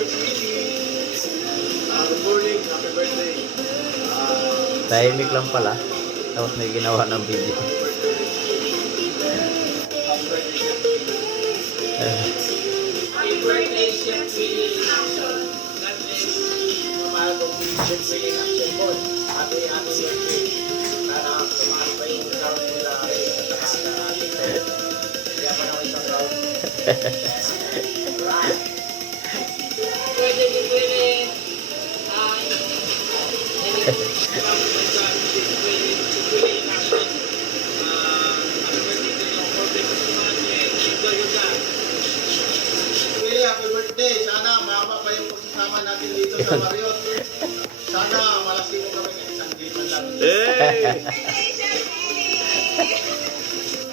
Good morning, happy birthday. Tahimik lang pala. Tapos may ginawa ng video. Happy birthday. Happy birthday, Chef Willie. Happy birthday, Chef Willie in action. God bless. Mamahal ko si Chef Willie in action po. Happy birthday. Sana tumahal pa yung round nila at saka sa ating kaya pa naman isang round. Right. Pwede, pwede. Happy birthday! Sana mahaba pa yung pagsasama natin dito sa Marriott. Sana malasing mo kami ng isang game lang. Hey!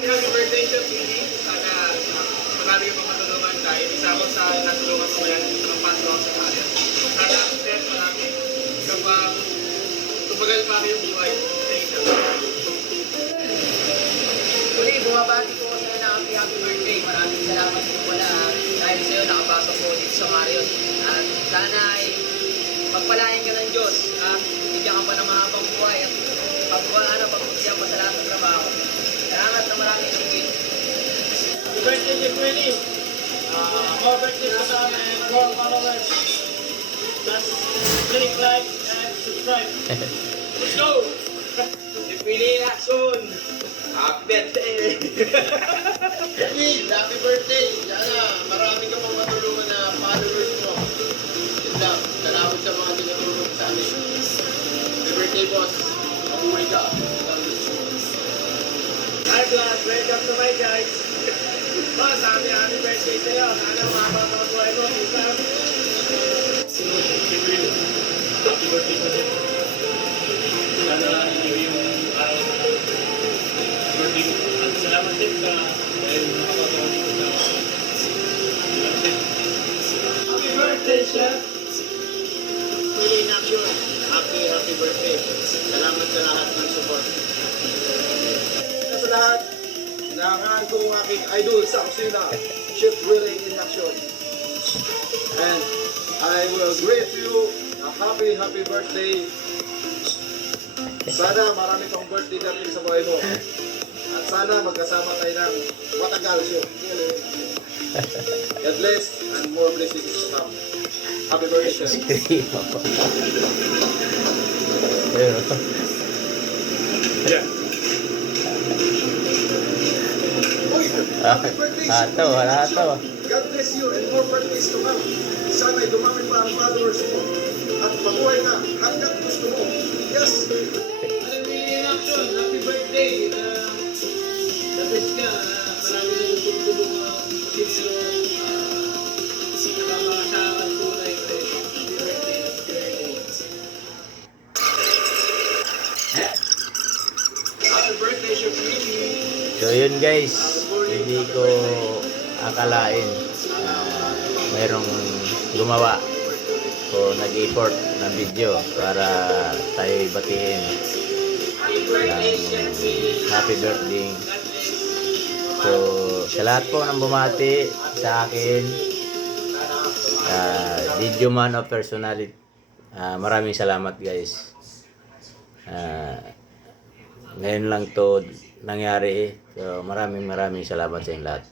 Happy birthday, Chef Willie. Sana marami ka pang matulungan dahil isa ko sa natulungan ko yan ng paso ako sa Marriott. Sana Chef, marami kapag tumagal pa yung buhay. Thank you. Uli, bumabati ko sa na happy birthday. Maraming salamat po pala dahil sa'yo nakapasok ko dito sa Marriott. At sana ay pagpalain ka ng Diyos at bigyan ka pa ng mahabang buhay at pagbigyan pa sa lahat ng trabaho. Salamat na maraming tingin. Happy birthday, Jeff Willie! More birthday pa sa amin and more followers. Just click like and subscribe. Let's go! Jeff Willie in action! Happy birthday! Happy birthday! Sana marami ka pang matulungan na followers mo. Yun lang. Salamat sa mga tinutulong sa amin. Happy birthday, boss. Mabuhay ka. Hi, class. Welcome to my guys. Boss, happy birthday sa'yo. Sana mahaba mga buhay mo. Happy birthday po din. Sana hindi yung araw na birthday mo. At salamat din ka dahil nakapagawa dito sa Happy birthday, Chef. Willie in action. Happy birthday. Salamat sa lahat ng support. Sa lahat, nangahan ko ang aking idol sa kusina, Chef Willie in action. And I will greet you a happy birthday. Sana marami kang birthday dating sa buhay mo. At sana magkasama tayo ng matagal, Chef. God bless and more blessings to come. Happy birthday, Chef. Yeah. Uy, happy birthday, Chef. Ato, wala to. God bless you and more birthdays to come. Sana'y dumami pa ang followers mo at mabuhay na hanggat gusto mo. Yes! Happy birthday! The best ka. Marami na tutulong masinero. Nakakasama tunay. Happy birthday. Happy birthday, Chef Willie. So yun guys, hindi ko akalain mayroong gumawa o nag-effort ng video para tayo batiin ng happy birthday. So sa lahat po ng bumati sa akin, video man o personality, maraming salamat guys. Ngayon lang to nangyari. So maraming salamat sa inyo lahat.